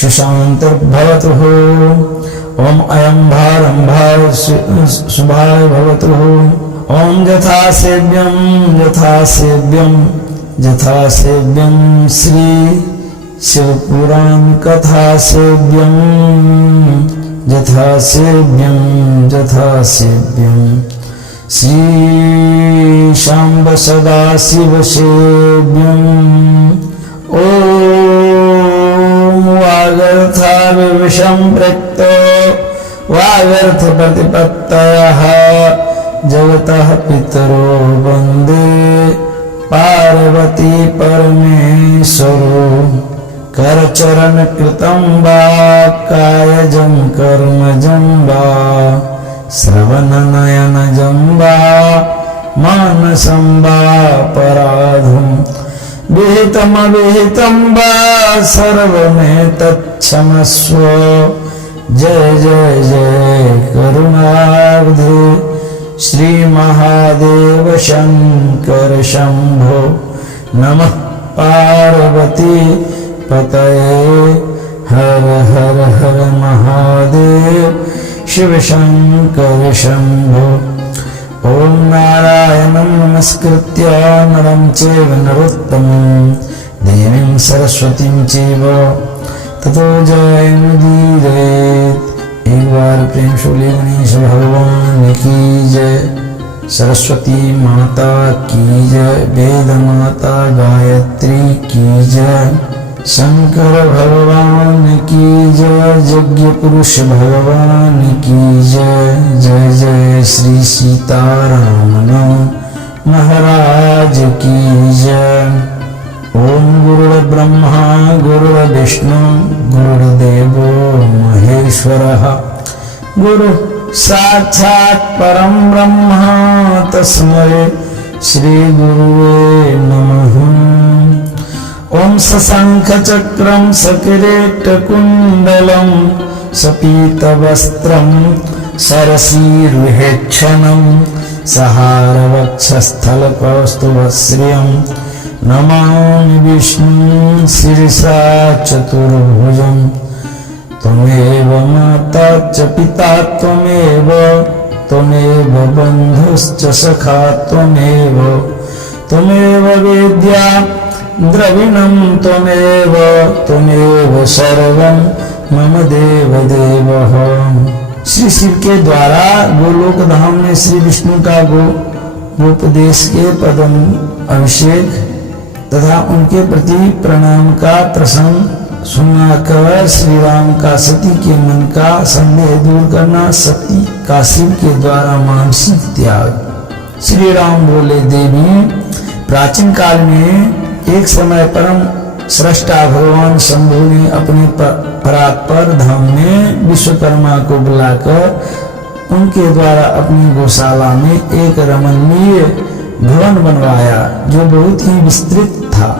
सुशांतिर्भवतु। ओम अयं भारंभाय शुभाय भवतु। ओम यथासेव्यं यथासेव्यं यथासेव्यं श्री शिवपुराण कथा सेव्यं यथासेव्यं यथासेव्यं श्री शाम्ब सदाशिव सेव्यं। ओम वागर्थाविषं प्रक्तो वागर्थ प्रतिपत्तयः जगतः पितरो वन्दे पार्वती परमेश्वरो। करचरण कृतं वा कायजं कर्मजं वा श्रवणनयनजं वा मानसं वा पराधं विहितमविहितं वा सर्वमेतत्क्षमस्व। जय जय जय करुणाब्धे श्री महादेव शंकर शंभो। नमः पार्वती पतये हर हर हर महादेव शिव शंकर शंभो। ओम नारायणं नमस्कृत्य नरं चैव नरोत्तमं देवीं सरस्वतीं चैव ततो जयमुदीरयेत्। एक बार प्रेम शोले गणेश भगवान की जय, सरस्वती माता की जय, वेद माता गायत्री की जय, शंकर भगवान की जय, यज्ञ पुरुष भगवान की जय। जय जय श्री सीताराम महाराज की जय। ओम गुरुर्ब्रह्मा गुरुर्विष्णु गुरुर्देवो महेश्वरः गुरु साक्षात् परं ब्रह्म तस्मै श्री गुरुवे नमः। ओम सशंख चक्रं सकिरीटकुण्डलं सपीतवस्त्रं सरसीरुहेक्षणं सहारवक्षस्थलकौस्तुभश्रियं नमामि विष्णुं शिरसा चतुर्भुजं। त्वमेव माता च पिता त्वमेव त्वमेव बन्धुश्च सखा त्वमेव त्वमेव वेद्या द्रविणं त्वमेव त्वमेव सर्वं मम देव देवः। श्री शिव के द्वारा गोलोक धाम में श्री विष्णु का गोपदेश के पदम अभिषेक तथा उनके प्रति प्रणाम का प्रसंग सुनाकर श्री राम का सती के मन का संदेह दूर करना, सती का शिव के द्वारा मानसिक त्याग। श्री राम बोले, देवी प्राचीन काल में एक समय परम सृष्टा भगवान शंभु ने अपने परात्पर धाम में विश्वकर्मा को बुलाकर उनके द्वारा अपनी गौशाला में एक रमणीय भवन बनवाया जो बहुत ही विस्तृत था।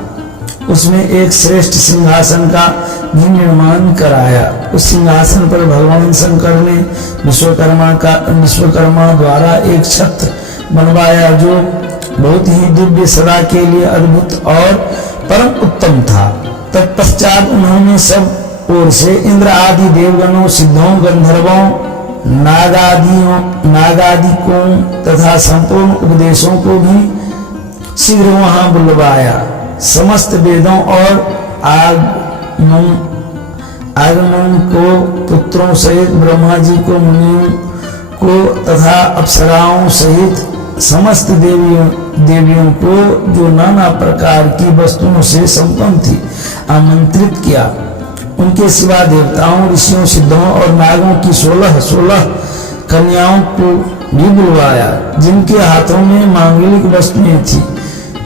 उसमें एक श्रेष्ठ सिंहासन का भी निर्माण कराया। उस सिंहासन पर भगवान शंकर ने विश्वकर्मा द्वारा एक छत्र बनवाया जो बहुत ही दिव्य, सदा के लिए अद्भुत और परम उत्तम था। तत्पश्चात उन्होंने सब ओर से इंद्र आदि देवगणों, सिद्धों, गंधर्वों, नागादिकों तथा संपूर्ण उपदेशों को भी शीघ्र वहां बुलवाया। समस्त वेदों और आगमन को पुत्रों सहित ब्रह्मा जी को, मुनियों को तथा अप्सराओं सहित समस्त देवियों को जो नाना प्रकार की वस्तुओं से संपन्न थी आमंत्रित किया। उनके सिवा देवताओं, ऋषियों, सिद्धों और नागों की 16 कन्याओं को भी बुलवाया जिनके हाथों में मांगलिक वस्तुएं थी।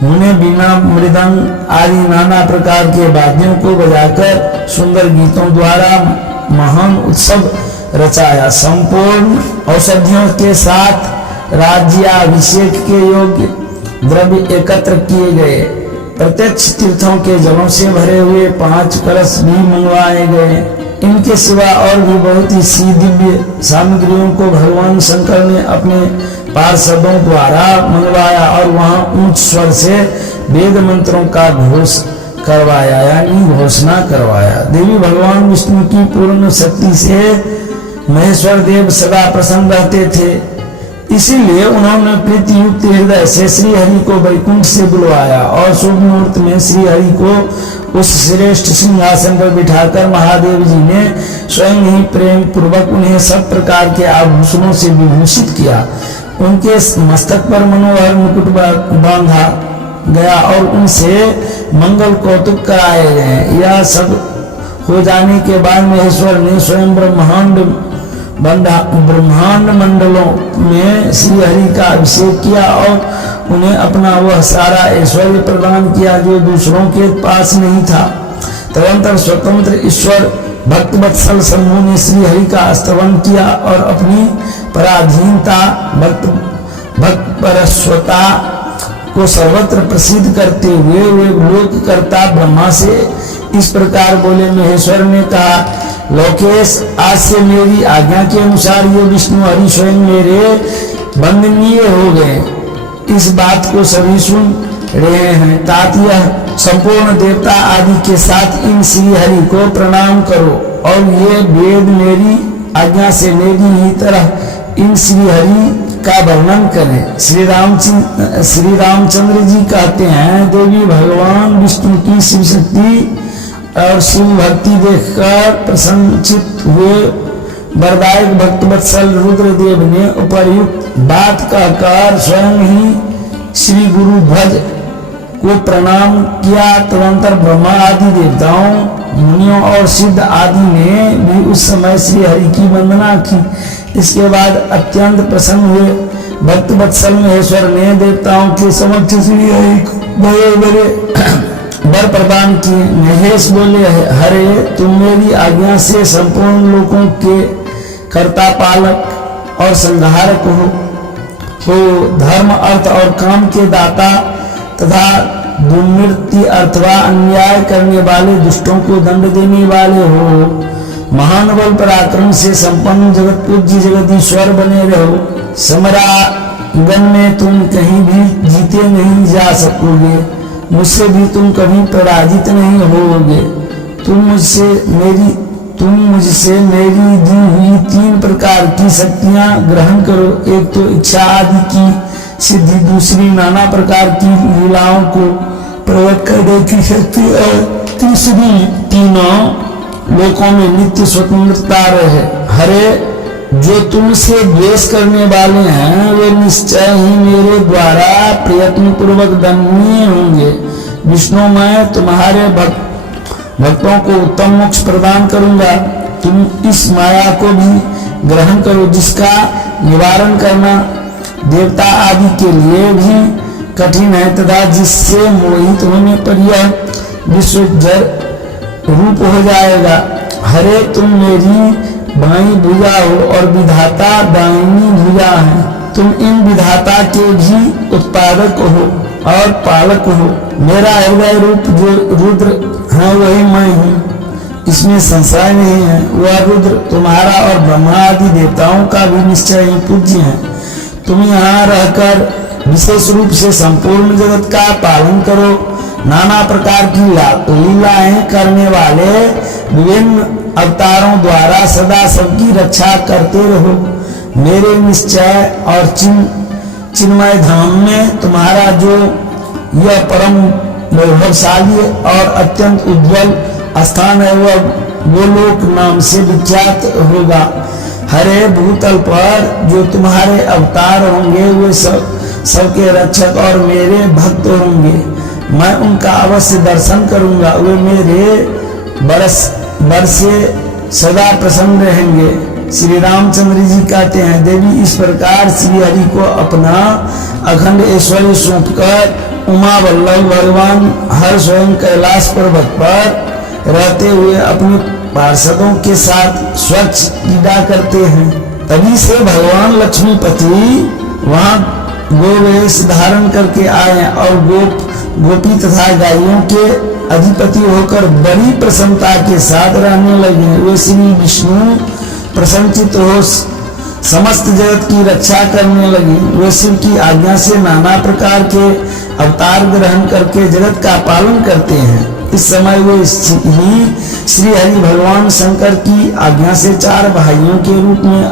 उन्हें बीना, मृदंग आदि नाना प्रकार के वाद्यों को बजाकर सुंदर गीतों द्वारा महान उत्सव रचाया। संपूर्ण औषधियों के साथ राज्याभिषेक के योग्य द्रव्य एकत्र किए गए। प्रत्यक्ष तीर्थों के जलों से भरे हुए 5 कलश भी मंगवाए गए। इनके सिवा और भी बहुत ही सी दिव्य सामग्रियों को भगवान शंकर ने अपने पार्षदों द्वारा मंगवाया और वहां ऊंच स्वर से वेद मंत्रों का घोष करवाया, यानी घोषणा करवाया। देवी भगवान विष्णु की पूर्ण शक्ति से महेश्वर देव सदा प्रसन्न रहते थे, इसीलिए उन्होंने प्रीति युक्त हृदय से श्री हरि को वैकुंठ से बुलवाया और शुभ मुहूर्त में श्री हरि को उस श्रेष्ठ सिंहासन पर बिठाकर महादेव जी ने स्वयं ही प्रेम पूर्वक उन्हें सब प्रकार के आभूषणों से विभूषित किया। उनके मस्तक पर मनोहर मुकुट बांधा गया और उनसे मंगल कौतुक कराए गए। यह सब हो जाने के बाद महेश्वर ने स्वयं ब्रह्मांड मंडलों में श्री हरि का अभिषेक किया और उन्हें अपना वह सारा ऐश्वर्य प्रदान किया जो दूसरों के पास नहीं था। तदंतर स्वतंत्र ईश्वर भक्त वत्सल समूह ने श्री हरि का स्तवन किया और अपनी पराधीनता भक्त परस्वता को सर्वत्र प्रसिद्ध करते हुए वे लोककर्ता ब्रह्मा से इस प्रकार बोले। महेश्वर ने कहा, लोकेश, आज से मेरी आज्ञा के अनुसार ये विष्णु हरि स्वयं मेरे वंदनीय हो गए। इस बात को सभी सुन रहे हैं। तात यह संपूर्ण देवता आदि के साथ इन श्री हरि को प्रणाम करो और ये वेद मेरी आज्ञा से मेरी ही तरह इन श्री हरि का वर्णन करें। श्री रामचंद्र जी कहते हैं, देवी भगवान विष्णु की शिव शक्ति और शिव भक्ति देखकर प्रसन्नचित हुए वरदायक भक्त वत्सल रुद्रदेव ने उपर्युक्त बात कहकर स्वयं ही श्री गुरु ध्वज को प्रणाम किया। तदंतर ब्रह्मा आदि देवताओं, मुनियों और सिद्ध आदि ने भी उस समय श्री हरि की वंदना की। इसके बाद अत्यंत प्रसन्न हुए भक्त वत्सल महेश्वर ने देवताओं के समक्ष श्री हरि को बड़े बड़े वर प्रदान किए। महेश बोले, हरे, तुम मेरी आज्ञा से संपूर्ण लोकों के कर्ता पालक और संहारक हो धर्म अर्थ और काम के दाता तथा दुर्नीति अथवा अन्याय करने वाले दुष्टों को दंड देने वाले हो। महान बल पराक्रम से संपन्न जगत पूज्य जगदीश्वर बने रहो। समरागन में तुम कहीं भी जीते नहीं जा सकोगे, मुझसे भी तुम कभी पराजित नहीं होगे। तुम मुझसे मेरी दी हुई 3 प्रकार की शक्तियां ग्रहण करो। एक तो इच्छा आदि की सिद्धि, दूसरी नाना प्रकार की लीलाओं को प्रकट करने की शक्ति और तीसरी तीनों लोकों में नित्य स्वतंत्रता रहे। हरे, जो तुमसे द्वेष करने वाले हैं वे निश्चय ही मेरे द्वारा प्रयत्न पूर्वक दंडनीय होंगे। विष्णु, मैं तुम्हारे भक्तों को उत्तम मोक्ष प्रदान करूंगा। तुम इस माया को भी ग्रहण करो जिसका निवारण करना देवता आदि के लिए भी कठिन है तथा जिससे मोहित होने पर यह विश्व जड़ रूप हो जाएगा। हरे, तुम मेरी बाईं भुजा हो और विधाता दाहिनी भुजा है। तुम इन विधाता के भी उत्पादक हो और पालक हो। मेरा हृदय रूप जो रुद्र है वही मैं हूँ, इसमें संशय नहीं है। वह रुद्र तुम्हारा और ब्रह्मा आदि देवताओं का भी निश्चय ही पूज्य है। तुम यहाँ रहकर विशेष रूप से संपूर्ण जगत का पालन करो। नाना प्रकार की लीलाएं करने वाले विभिन्न अवतारों द्वारा सदा सबकी रक्षा करते रहो। मेरे निश्चय और चिन्मय धाम में तुम्हारा जो यह परम वैभवशाली और अत्यंत उज्जवल स्थान है वह गोलोक नाम से विख्यात होगा। हरे, भूतल पर जो तुम्हारे अवतार होंगे वे सबके रक्षक और मेरे भक्त होंगे। मैं उनका अवश्य दर्शन करूंगा। वे मेरे बरसे सदा प्रसन्न रहेंगे। श्री रामचंद्र जी कहते हैं, देवी इस प्रकार श्री हरि को अपना अखंड ऐश्वर्य सौंपकर उमा वल्लभ भगवान हर स्वयं कैलाश पर्वत पर रहते हुए अपने पार्षदों के साथ स्वच्छ क्रीड़ा करते हैं। तभी से भगवान लक्ष्मीपति वहां गोवेश धारण करके आए और गोपी तथा गायों के अधिपति होकर बड़ी प्रसन्नता के साथ रहने लगे। वे श्री विष्णु प्रसन्नचित हो समस्त जगत की रक्षा करने लगे। वे शिव की आज्ञा से नाना प्रकार के अवतार ग्रहण करके जगत का पालन करते हैं। इस समय वे ही श्री हरि भगवान शंकर की आज्ञा से 4 भाइयों के रूप में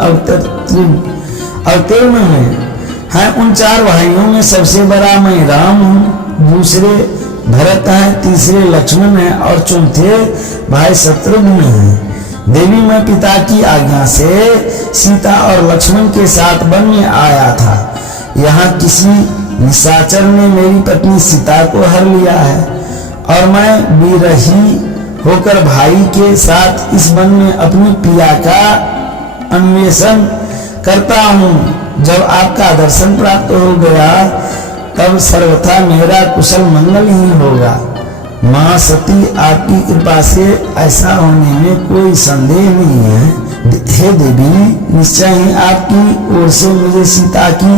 अवतीर्ण हैं। उन 4 भाइयों में सबसे बड़ा मैं राम हूँ, दूसरे भरत हैं, तीसरे लक्ष्मण हैं और चौथे भाई शत्रुघ्न हैं। देवी मैं पिता की आज्ञा से सीता और लक्ष्मण के साथ वन में आया था। यहाँ किसी निशाचर ने मेरी पत्नी सीता को हर लिया है और मैं विरही होकर भाई के साथ इस वन में अपनी प्रिया का अन्वेषण करता हूँ। जब आपका दर्शन प्राप्त हो गया तब सर्वथा मेरा कुशल मंगल ही होगा। माँ सती, आपकी कृपा से ऐसा होने में कोई संदेह नहीं है। हे देवी, निश्चय ही आपकी ओर से मुझे सीता की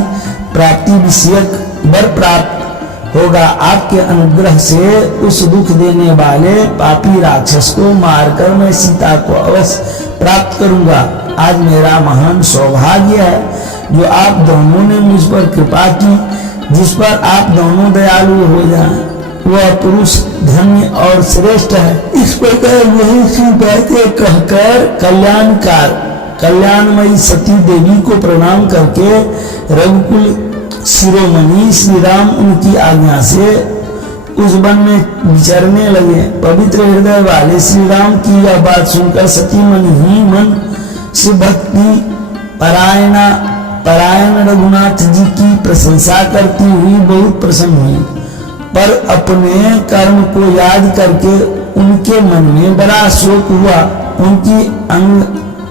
प्राप्ति विषयक वर प्राप्त होगा। आपके अनुग्रह से उस दुख देने वाले पापी राक्षस को मारकर मैं सीता को अवश्य प्राप्त करूंगा। आज मेरा महान सौभाग्य है जो आप दोनों ने मुझ पर कृपा की, जिस पर आप दोनों दयालु हो जाएं। वह पुरुष धन्य और श्रेष्ठ है। इस प्रकार वही सी बातें कहकर कल्याणमयी सती देवी को प्रणाम करके रघुकुल शिरोमणि श्री राम उनकी आज्ञा से उस वन में विचरने लगे। पवित्र हृदय वाले श्री राम की यह बात सुनकर सती मन ही मन से भक्ति परायण रघुनाथ जी की प्रशंसा करती हुई बहुत प्रसन्न हुई, पर अपने कर्म को याद करके उनके मन में बड़ा शोक हुआ। उनकी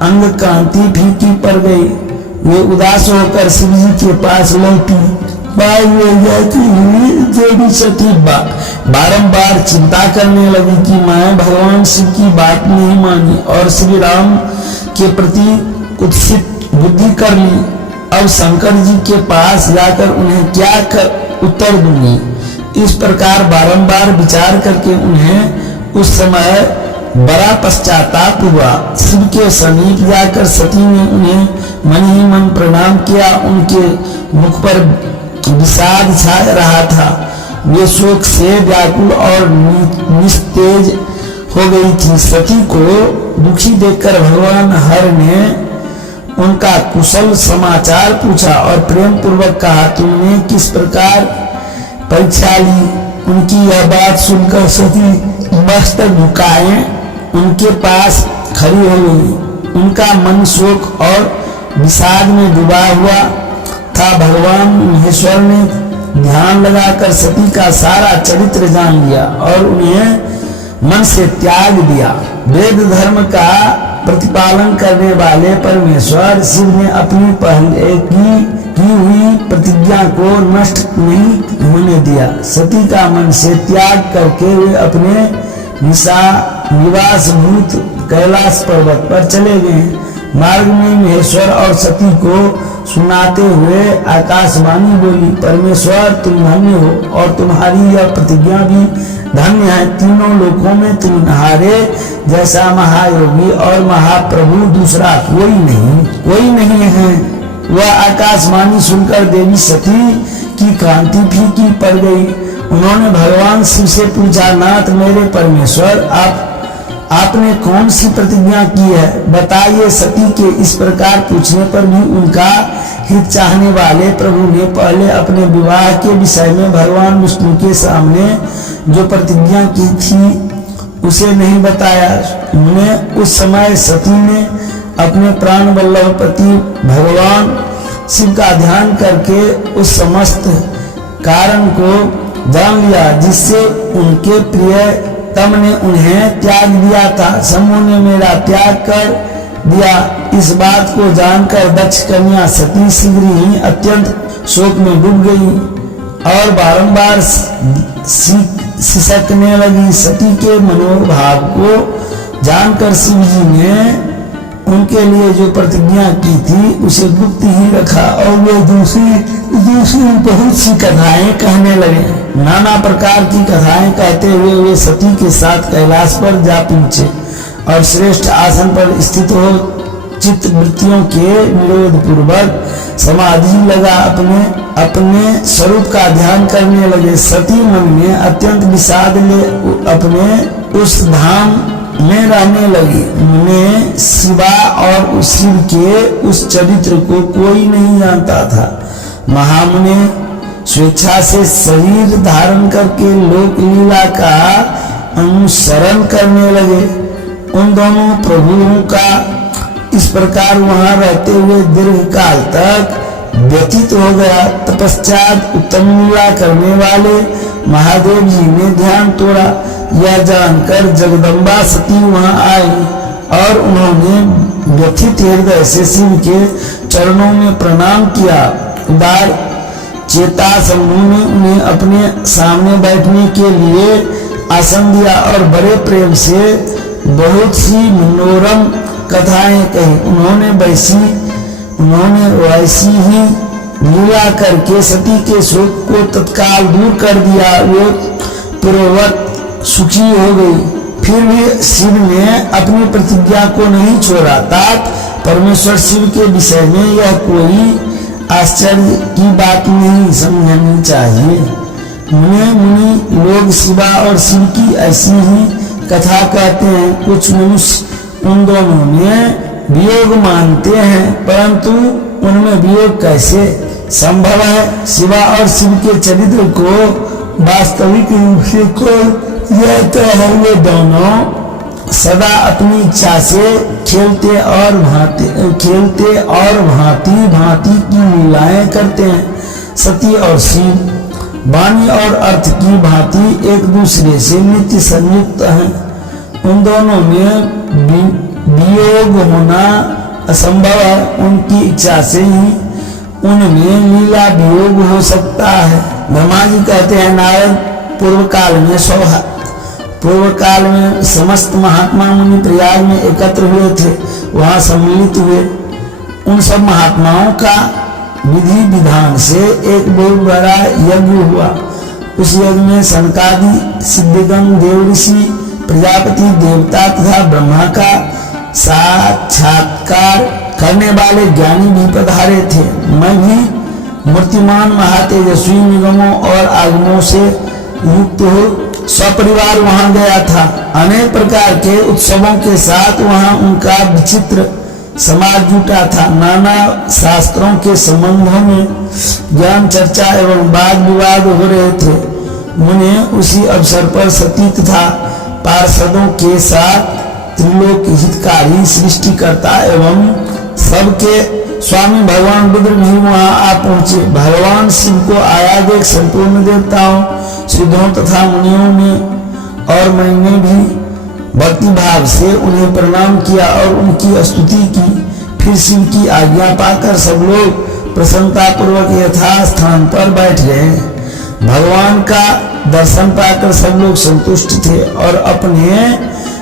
अंग कांति फीकी पड़ गई। वे उदास होकर शिव जी के पास लौटी। बाहर में जाती हुई देवी सती बारंबार चिंता करने लगी कि मैं भगवान शिव की बात नहीं मानी और श्री राम के प्रति कुत्सित बुद्धि कर ली। अब शंकर जी के पास जाकर उन्हें क्या उत्तर दूंगी। इस प्रकार बारंबार विचार करके उन्हें उस समय बड़ा पश्चाताप हुआ। शिव के समीप जाकर सती ने उन्हें मन ही मन प्रणाम किया। उनके मुख पर विषाद छा रहा था। वे शोक से व्याकुल और निस्तेज हो गई थी। सती को दुखी देखकर भगवान हर ने उनका कुशल समाचार पूछा और प्रेम पूर्वक कहा, तुमने किस प्रकार परीक्षा ली। उनकी यह बात सुनकर सती मस्तक झुकाए उनके पास खड़ी हो गई। उनका मन शोक और विषाद में डूबा हुआ था। भगवान महेश्वर ने ध्यान लगाकर सती का सारा चरित्र जान लिया और उन्हें मन से त्याग दिया। वेद धर्म का प्रतिपालन करने वाले परमेश्वर शिव ने अपनी पहले की हुई प्रतिज्ञा को नष्ट नहीं होने दिया। सती का मन से त्याग करके वे अपने निवास भूत कैलाश पर्वत पर चले गए। मार्ग में महेश्वर और सती को सुनाते हुए आकाशवाणी बोली, परमेश्वर तुम धन्य हो और तुम्हारी यह प्रतिज्ञा भी धन्य है। तीनों लोकों में तुम्हारे जैसा महायोगी और महाप्रभु दूसरा कोई नहीं है। वह आकाशवाणी सुनकर देवी सती की कांति फीकी पड़ गई। उन्होंने भगवान शिव से पूछा, नाथ मेरे परमेश्वर, आपने कौन सी प्रतिज्ञा की है, बताइए। सती के इस प्रकार पूछने पर भी उनका हित चाहने वाले प्रभु ने पहले अपने विवाह के विषय में भगवान विष्णु के सामने जो प्रतिज्ञा की थी उसे नहीं बताया। उन्हें उस समय सती ने अपने प्राण वल्लभ पति भगवान शिव का ध्यान करके उस समस्त कारण को जान लिया जिससे उनके प्रिय तम ने उन्हें त्याग दिया था। समूह ने मेरा त्याग कर दिया। इस बात को जानकर दक्ष कन्या सती शीघ्र ही अत्यंत शोक में डूब गई और बारंबार सिसकने लगी। सती के मनोभाव को जानकर शिव जी ने उनके लिए जो प्रतिज्ञा की थी उसे गुप्त ही रखा और वे दूसरी बहुत सी कथाएं कहने लगे। नाना प्रकार की कथाएं कहते हुए वे सती के साथ कैलाश पर जा पहुंचे और श्रेष्ठ आसन पर स्थित हो चित्त वृत्तियों के निरोध पूर्वक समाधि लगा अपने स्वरूप का ध्यान करने लगे। सती मन में अत्यंत विषाद ले अपने उस धाम में रहने लगी। उन्हें शिवा और शिव के उस चरित्र को कोई नहीं जानता था। महामुनि स्वेच्छा से शरीर धारण करके लोक लीला का अनुसरण करने लगे। उन दोनों प्रभुओं का इस प्रकार वहां रहते हुए दीर्घ काल तक व्यतीत हो गया। तपश्चात उत्तम लीला करने वाले महादेव जी ने ध्यान तोड़ा। यह जानकर जगदम्बा सती वहां आई और उन्होंने व्यथित हृदय से शिव के चरणों में प्रणाम किया। उदार चेता समूह ने उन्हें अपने सामने बैठने के लिए आसन दिया और बड़े प्रेम से बहुत सी मनोरम कथाएं कही। उन्होंने वैसी ही लीला करके सती के शोक को तत्काल दूर कर दिया। वो पूर्ववत सुखी हो गई। फिर भी शिव ने अपनी प्रतिज्ञा को नहीं छोड़ा। तात परमेश्वर शिव के विषय में यह कोई आश्चर्य की बात नहीं समझनी चाहिए। मुनि लोग शिवा और शिव की ऐसी ही कथा कहते हैं। कुछ मनुष्य उन दोनों में वियोग मानते हैं, परंतु उनमें वियोग कैसे संभव है? शिवा और शिव के चरित्र को वास्तविक रूप से कोई जानता है। वे दोनों सदा अपनी इच्छा से खेलते और भांति भांति की लीलाएं करते हैं। सती और शिव वाणी और अर्थ की भांति एक दूसरे से नित्य संयुक्त हैं। उन दोनों में वियोग होना असंभव है। उनकी इच्छा से ही उनमें लीला वियोग हो सकता है। ब्रह्मा जी कहते हैं, नारद पूर्व काल में समस्त महात्मा मुनि प्रयाग में एकत्र हुए थे। वहां सम्मिलित हुए। उन सब महात्माओं का विधि विधान से एक बहुत बड़ा यज्ञ हुआ। उस यज्ञ में सनकादि सिद्धगण देव ऋषि प्रजापति देवता तथा ब्रह्मा का साक्षात्कार करने वाले ज्ञानी भी पधारे थे। मैं भी मूर्तिमान महातेजस्वी निगमों और आगमों से युक्त हो सपरिवार वहां गया था। अनेक प्रकार के उत्सवों के साथ वहां उनका विचित्र समाज जुटा था। नाना शास्त्रों के संबंधों में ज्ञान चर्चा एवं वाद विवाद हो रहे थे। उन्हें उसी अवसर पर सती तथा पार्षदों के साथ त्रिलोक हितकारी सृष्टिकर्ता एवं सबके स्वामी भगवान रुद्र भी वहां आ पहुंचे। भगवान शिव को आया देख संपूर्ण देवताओं, सिद्धों तथा मुनियों ने और मैंने भी भक्ति भाव से उन्हें प्रणाम किया और उनकी स्तुति की। फिर शिव की आज्ञा पाकर सब लोग प्रसन्नता पूर्वक यथास्थान पर बैठ गए। भगवान का दर्शन पाकर सब लोग संतुष्ट थे और अपने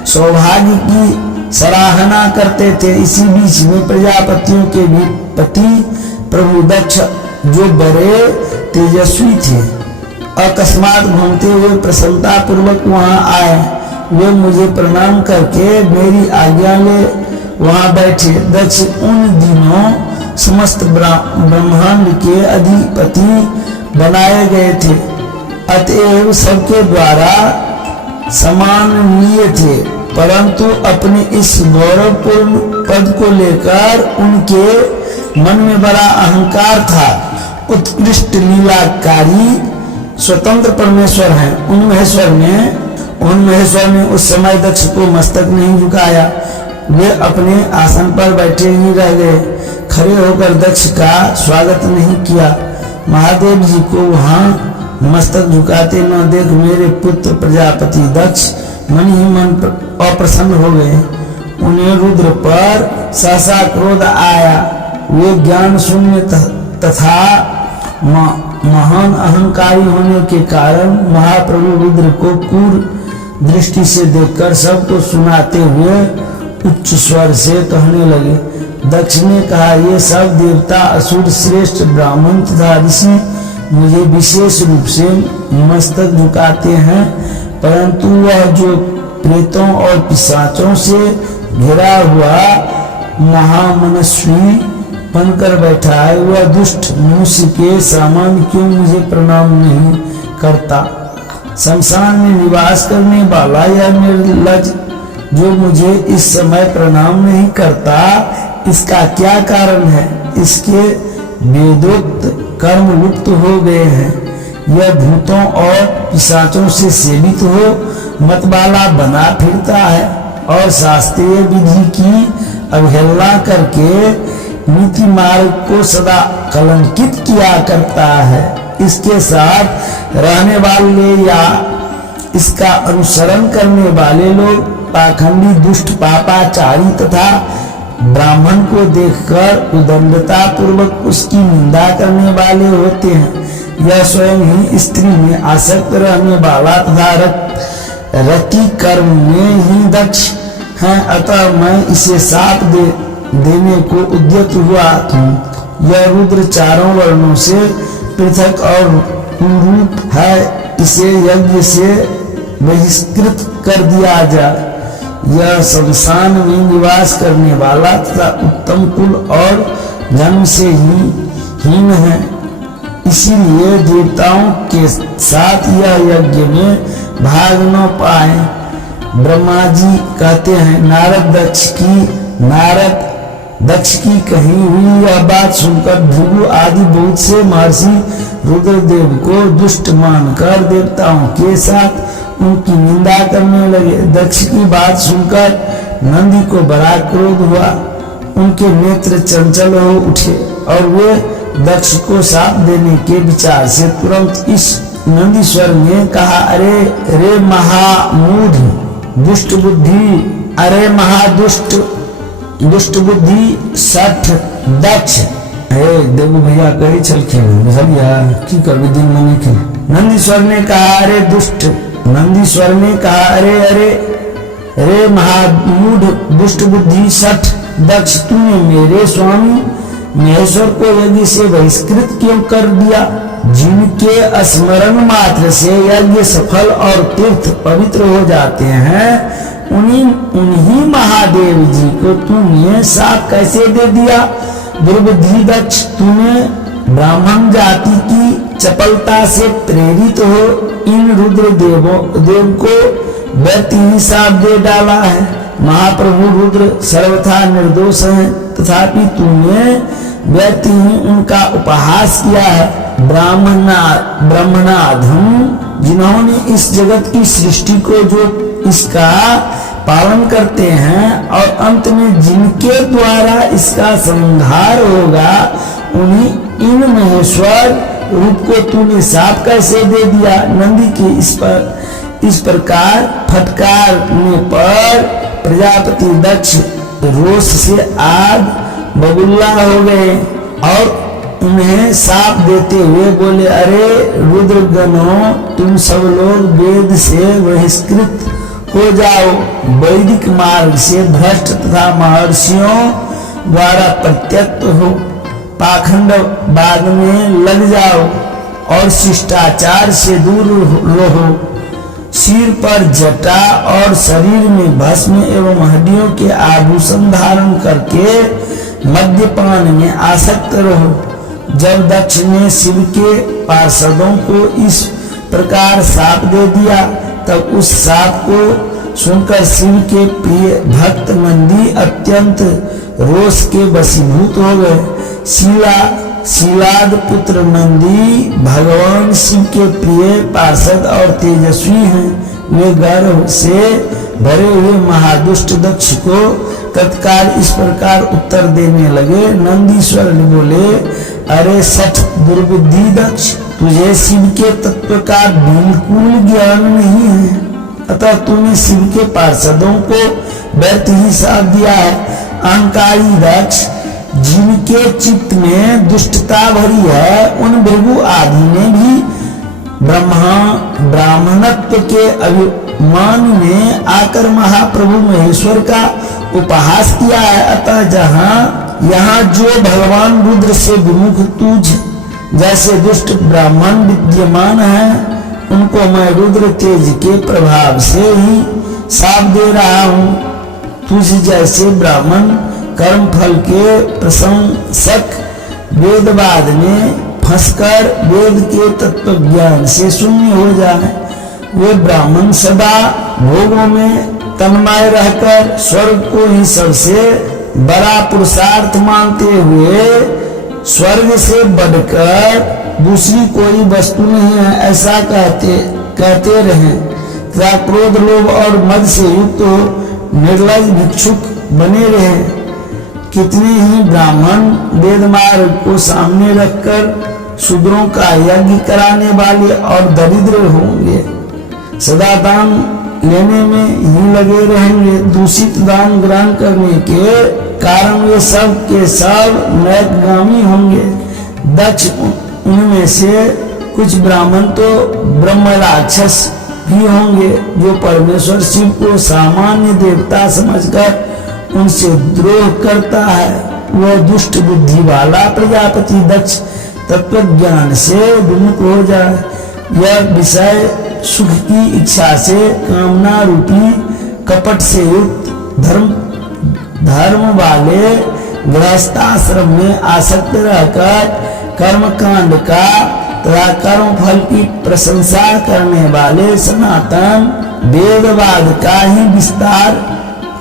सौभाग्य की सराहना करते थे। इसी बीच में प्रजापतियों के भी पति प्रभु दक्ष, जो बड़े तेजस्वी थे, अकस्मात घूमते हुए प्रसन्नता पूर्वक वहां आए। वे मुझे प्रणाम करके मेरी आज्ञा ले वहां बैठे। दक्ष उन दिनों समस्त ब्रह्मांड के अधिपति बनाए गए थे, अतएव सबके द्वारा सम्माननीय थे। परंतु अपने इस गौरवपूर्ण पद को लेकर उनके मन में बड़ा अहंकार था। उत्कृष्ट लीलाकारी स्वतंत्र परमेश्वर हैं। उन महेश्वर ने उस समय दक्ष को मस्तक नहीं झुकाया। वे अपने आसन पर बैठे ही रह गए। खड़े होकर दक्ष का स्वागत नहीं किया। महादेव जी को वहां मस्तक झुकाते न देख मेरे पुत्र प्रजापति दक्ष मन ही मन अप्रसन्न हो गए। उन्हें रुद्र पर सहसा क्रोध आया। वे ज्ञान शून्य तथा महान अहंकारी होने के कारण महाप्रभु रुद्र को क्रूर दृष्टि से देखकर सबको सुनाते हुए उच्च स्वर से कहने लगे। दक्ष ने कहा, ये सब देवता असुर श्रेष्ठ ब्राह्मण तथा ऋषि मुझे विशेष रूप से मस्तक झुकाते हैं, परंतु वह जो प्रेतों और पिशाचों से घिरा हुआ महामनस्वी बनकर बैठा है, वह दुष्ट मनुष्य के समान क्यों मुझे प्रणाम नहीं करता। शमशान में निवास करने वाला यह निर्लज जो मुझे इस समय प्रणाम नहीं करता, इसका क्या कारण है? इसके वेदोक्त कर्म लुप्त हो गए हैं। यह भूतों और पिशाचों से सेवित हो मतवाला बना फिरता है और शास्त्रीय विधि की अवहेलना करके नीति मार्ग को सदा कलंकित किया करता है। इसके साथ रहने वाले या इसका अनुसरण करने वाले लोग पाखंडी, दुष्ट, पापाचारी तथा ब्राह्मण को देखकर उदंडता पूर्वक उसकी निंदा करने वाले होते हैं। यह स्वयं ही स्त्री में आसक्त रहने वाला तथा रति कर्म में ही दक्ष है, अतः मैं इसे साथ देने को उद्यत हुआ हूँ। यह रुद्र चारों वर्णों से पृथक और कुरूप है, इसे यज्ञ से बहिष्कृत कर दिया जाए। यह शमशान में निवास करने वाला तथा उत्तम कुल और जन्म से ही हीन है, इसीलिए देवताओं के साथ यह यज्ञ में भाग न पाए। ब्रह्मा जी कहते हैं, नारद दक्ष की कही हुई यह बात सुनकर भृगु आदि बहुत से महर्षि रुद्रदेव को दुष्ट मानकर देवताओं के साथ उनकी निंदा करने लगे। दक्ष की बात सुनकर नंदी को बड़ा क्रोध हुआ, उनके नेत्र चंचल हो उठे और वे दक्ष को शाप देने के विचार से तुरंत इस नंदीश्वर ने कहा, अरे महामूढ़ दुष्ट बुद्धि, अरे महादुष्ट दुष्ट बुद्धि सठ दक्ष। देवू भैया कही चल खेल भैया की कर दिन मनी खेल। नंदीश्वर ने कहा, अरे दुष्ट, नंदीश्वर ने कहा, अरे महामूढ़ दुष्ट बुद्धि सठ दक्ष, तूने मेरे स्वामी महेश्वर को यज्ञ से बहिष्कृत क्यों कर दिया? जिनके स्मरण मात्र से यज्ञ सफल और तीर्थ पवित्र हो जाते हैं, उन्हीं महादेव जी को तूने शाप कैसे दे दिया? दुर्बुद्धि दक्ष, तूने ब्राह्मण जाति की चपलता से प्रेरित हो इन रुद्र देव को व्यक्ति शाप दे डाला है। महाप्रभु रुद्र सर्वथा निर्दोष हैं, तथापि तूने व्यक्ति ही उनका उपहास किया है। ब्राह्मणाधम, जिन्होंने इस जगत की सृष्टि को, जो इसका पालन करते हैं और अंत में जिनके द्वारा इसका संहार होगा, उन्हीं इन महेश्वर रूप को तूने शाप कैसे दे दिया? नंदी के इस प्रकार फटकारने पर प्रजापति दक्ष रोष से आग बबूला हो गए और उन्हें शाप देते हुए बोले, अरे रुद्रगणों, तुम सब लोग वेद से बहिष्कृत हो जाओ, वैदिक मार्ग से भ्रष्ट तथा महर्षियों द्वारा प्रत्यक्त हो, पाखंडवाद में लग जाओ और शिष्टाचार से दूर रहो। सिर पर जटा और शरीर में भस्म एवं हड्डियों के आभूषण धारण करके मद्यपान में आसक्त रहो। जब दक्ष ने शिव के पार्षदों को इस प्रकार शाप दे दिया, तब उस शाप को सुनकर शिव के प्रिय भक्त नंदी अत्यंत रोष के वशीभूत हो गए। शीलाद पुत्र नंदी भगवान शिव के प्रिय पार्षद और तेजस्वी हैं। वे गर्व से भरे हुए महादुष्ट दक्ष को तत्काल इस प्रकार उत्तर देने लगे। नंदीश्वर ने बोले, अरे सठ दुर्बुद्धि दक्ष, तुझे शिव के तत्व का बिल्कुल ज्ञान नहीं है, अतः तूने शिव के पार्षदों को व्यर्थ ही साथ दिया है। अहंकारी दक्ष, जिनके चित्त में दुष्टता भरी है, उन भृगु आदि ने भी ब्राह्मणत्व के अभिमान में आकर महाप्रभु महेश्वर का उपहास किया है। अतः यहाँ जो भगवान रुद्र से विमुख तुझ जैसे दुष्ट ब्राह्मण विद्यमान है, उनको मैं रुद्र तेज के प्रभाव से ही शाप दे रहा हूँ। तुझ जैसे ब्राह्मण कर्म फल के प्रशंसक वेदवाद में फंसकर वेद के तत्व ज्ञान से शून्य हो जाए। वे ब्राह्मण सदा भोगों में तन्मय रहकर स्वर्ग को ही सबसे बड़ा पुरुषार्थ मानते हुए स्वर्ग से बढ़कर दूसरी कोई वस्तु नहीं है ऐसा कहते रहे तथा क्रोध लोभ और मद से युक्त हो निर्लज भिक्षुक बने रहे। कितने ही ब्राह्मण वेद मार्ग को सामने रखकर शूद्रों का यज्ञ कराने वाले और दरिद्र होंगे, सदा दान लेने में ही लगे रहेंगे। दूषित दान ग्रहण करने के कारण वे सब के सब नैकगामी होंगे। दक्ष उनमें से कुछ ब्राह्मण तो ब्रह्म राक्षस भी होंगे जो परमेश्वर शिव को सामान्य देवता समझकर उनसे द्रोह करता है। वह दुष्ट बुद्धि वाला प्रजापति दक्ष तत्व ज्ञान से विमुख हो जाए। यह विषय सुख की इच्छा से कामना रूपी कपट से युक्त धर्म वाले गृहस्थाश्रम में आसक्त रहकर कर्म कांड का तथा कर्म फल की प्रशंसा करने वाले सनातन वेदवाद का ही विस्तार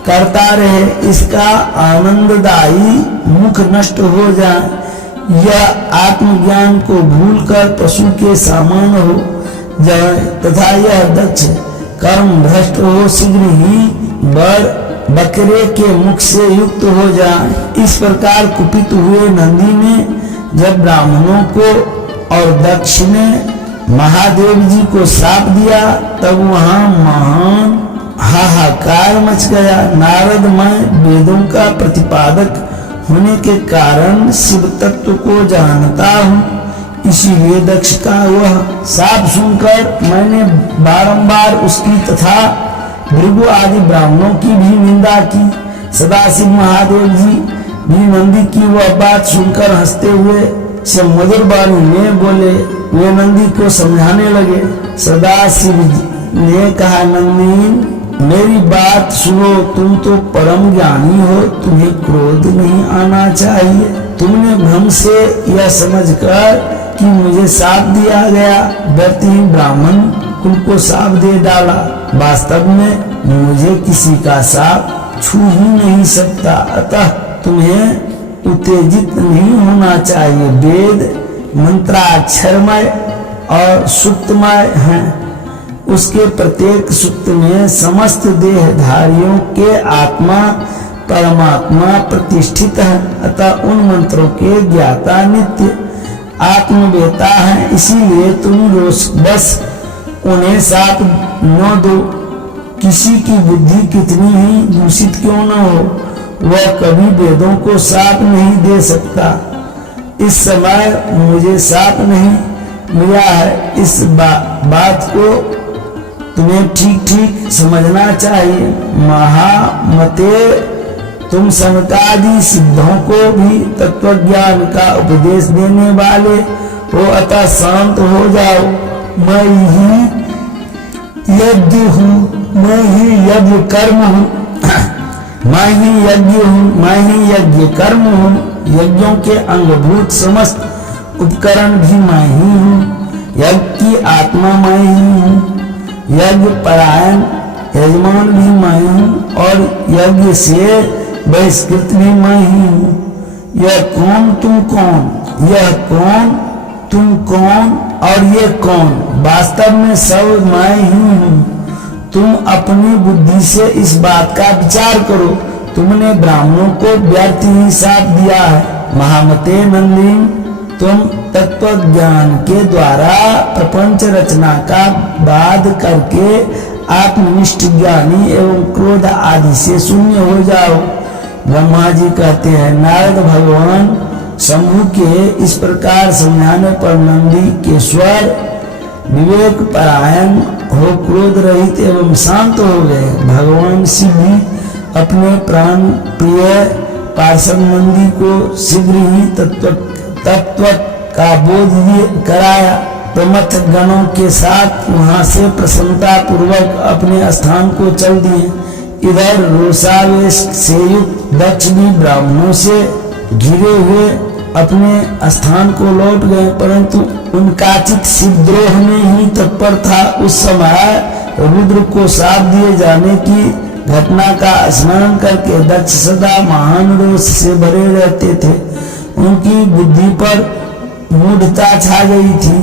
करता रहे। इसका आनंददायी मुख नष्ट हो जाए। यह आत्मज्ञान को भूलकर पशु के समान हो जाए तथा यह दक्ष कर्म भ्रष्ट हो शीघ्र ही बकरे के मुख से युक्त हो जाए। इस प्रकार कुपित हुए नंदी ने जब ब्राह्मणों को और दक्ष ने महादेव जी को श्राप दिया तब वहां महान हाहाकार मच गया। नारद मैं वेदों का प्रतिपादक होने के कारण शिव तत्व को जानता हूँ, इसीलिए दक्ष का वह शाप सुनकर मैंने बारंबार उसकी तथा भृगु आदि ब्राह्मणों की भी निंदा की। सदाशिव महादेव जी भी नंदी की वह बात सुनकर हंसते हुए से मधुर वाणी में बोले। वे नंदी को समझाने लगे। सदाशिव ने कहा, नंदी मेरी बात सुनो, तुम तो परम ज्ञानी हो, तुम्हें क्रोध नहीं आना चाहिए। तुमने भ्रम से यह समझकर कि मुझे शाप दिया गया व्यर्थ ब्राह्मण कुल को शाप दे डाला। वास्तव में मुझे किसी का शाप छू ही नहीं सकता, अतः तुम्हें उत्तेजित नहीं होना चाहिए। वेद मंत्राक्षरमय और सुक्तमय हैं। उसके प्रत्येक सूक्त में समस्त देहधारियों के आत्मा परमात्मा प्रतिष्ठित है, अतः उन मंत्रों के ज्ञाता नित्य आत्मवेता है। इसीलिए तुम बस उन्हें शाप न दो। किसी की बुद्धि कितनी ही दूषित क्यों न हो, वह कभी वेदों को शाप नहीं दे सकता। इस समय मुझे शाप नहीं मिला है, इस बात को तुम्हें ठीक ठीक समझना चाहिए। महामते, तुम सनकादि सिद्धों को भी तत्वज्ञान का उपदेश देने वाले हो, अतः शांत हो जाओ। मैं ही यज्ञ हूँ, मैं ही यज्ञ कर्म हूँ, मैं ही यज्ञ हूँ, मैं ही यज्ञ कर्म हूँ। यज्ञों के अंगभूत समस्त उपकरण भी मैं ही हूँ। यज्ञ की आत्मा मैं ही हूँ। यज्ञ परायण यजमान भी मैं हूँ और यज्ञ से बहिष्कृत भी मैं ही हूँ। यह कौन तुम कौन, यह कौन तुम कौन और ये कौन, वास्तव में सब मैं ही हूँ। तुम अपनी बुद्धि से इस बात का विचार करो। तुमने ब्राह्मणों को व्यर्थ ही शाप दिया है। महामते नंदिन, तुम तत्व ज्ञान के द्वारा प्रपंच रचना का वाद करके आत्मनिष्ठ ज्ञानी एवं क्रोध आदि से शून्य हो जाओ। ब्रह्मा जी कहते हैं, नारद भगवान शंभु के इस प्रकार समझाने पर नंदी के स्वर विवेक परायण हो क्रोध रहित एवं शांत हो गए। भगवान शिव भी अपने प्राण प्रिय पार्षद नंदी को शीघ्र ही तत्व का बोध कराया। प्रमथ गणों के साथ वहां से प्रसन्नता पूर्वक अपने स्थान को चल दिए। इधर रोषावेश से युक्त दक्ष भी ब्राह्मणों से घिरे हुए अपने स्थान को लौट गए, परंतु उनका चित्त शिवद्रोह में ही तत्पर था। उस समय रुद्र को शाप दिए जाने की घटना का स्मरण करके दक्ष सदा महान रोष से भरे रहते थे। उनकी बुद्धि पर मूढ़ता छा गई थी।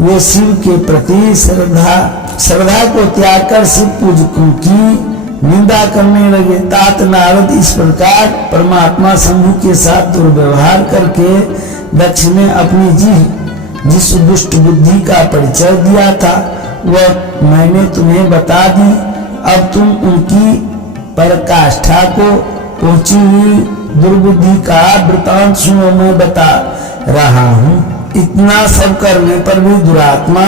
वे शिव के प्रति श्रद्धा को त्याग कर शिव पूजकों की निंदा करने लगे। तात नारद इस प्रकार परमात्मा शंभु के साथ दुर्व्यवहार करके दक्ष ने अपनी जिस दुष्ट बुद्धि का परिचय दिया था वह मैंने तुम्हें बता दी। अब तुम उनकी पराकाष्ठा को पहुंची हुई दुर्बुद्धि का वृतांत सुनो, मैं बता रहा हूँ। इतना सब करने पर भी दुरात्मा